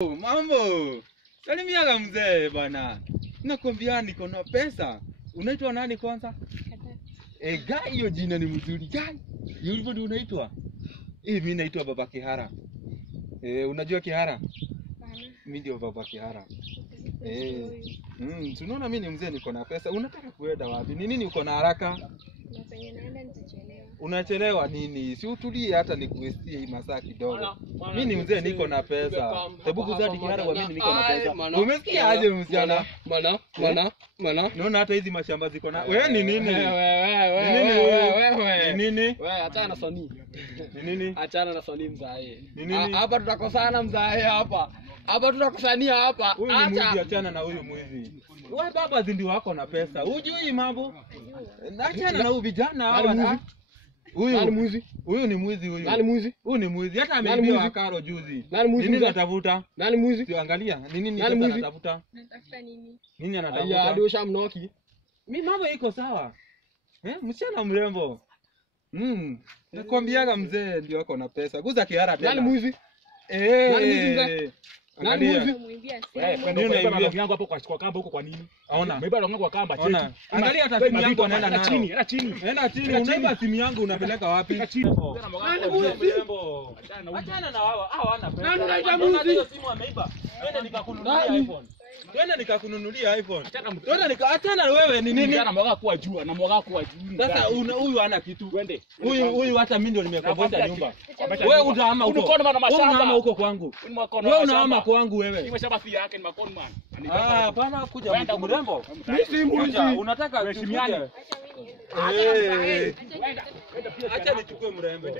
Mambo. Salimiaga mzee bwana. Nakwambia niko na pesa. Unaitwa nani kwanza? Gai, hiyo jina ni mzuri. Gai. Hivyo ndio unaitwa? Mimi naitwa Baba Kihara. Unajua Kihara? Mimi ndio Baba Kihara. Tunaona mimi ni mzee niko na pesa. Unataka kuenda wapi? Ni nini uko na haraka? Nafanya naenda nitachelewa. Unachelewa nini? Si utulie hata nikuestie hii masaa kidogo. Mimi ni mzee niko na pesa. Hebu kuzadi Kihara kwa mimi niko na pesa. Umesikia aje msichana? Mana. Unaona hata hizi mashamba ziko na. Wewe ni nini? Wewe. Ni nini? Wewe achana na Soni. Ni nini? Achana na Soni mzae. Ni nini? Hapa tutakosana mzae hapa. Hapa tutakosania hapa. Huyu ni mwizi, achana na huyu mwizi. Wewe baba zindi wako na pesa. Hujui mambo? Achana na huyu vijana hawa. Huyu mwizi. Huyu ni mwizi huyu. Nani mwizi? Huyu ni mwizi. Hata ameibia Karo juzi. Nani mwizi? Nini anatafuta? Nani mwizi? Sio angalia. Ni nini sasa anatafuta? Natafuta nini? Nini anatafuta? Ya hadi ushamnoki. Mimi mambo iko sawa. Msichana mrembo. Nakwambiaga mzee ndio wako na pesa. Guza Kihara tena. Nani mwizi? Nani mwizi? Nani mwizi? Muimbia Wewe sana. nini unaibia yangu hapo kwa kamba huko kwa nini? Ona. Umeiba yangu kwa kamba chini. Ona. Angalia hata simu yangu anaenda nayo. Enda chini. Enda chini. Unaiba simu yangu unapeleka wapi? Chini. Mrembo. Achana na hawa. Hawana pesa. Nani unaita mwizi? Hiyo simu ameiba. Twende nikakununulia iPhone. Twende nikakununulia iPhone. Twende achana wewe ni nini? Jana mwaga kuwa juu na mwaga kuwa juu. Sasa huyu hana kitu. Twende. Huyu hata mimi ndio nimekomboa nyumba. Wewe utahama huko. Unakono na mashamba. Unahama huko kwangu. Wewe unahama kwangu wewe. Ni mashamba si yake ni makono man. Bana kuja mtu mrembo. Mimi si mwizi. Unataka Heshimiane. Acha mimi niende. Acha nichukue mrembo.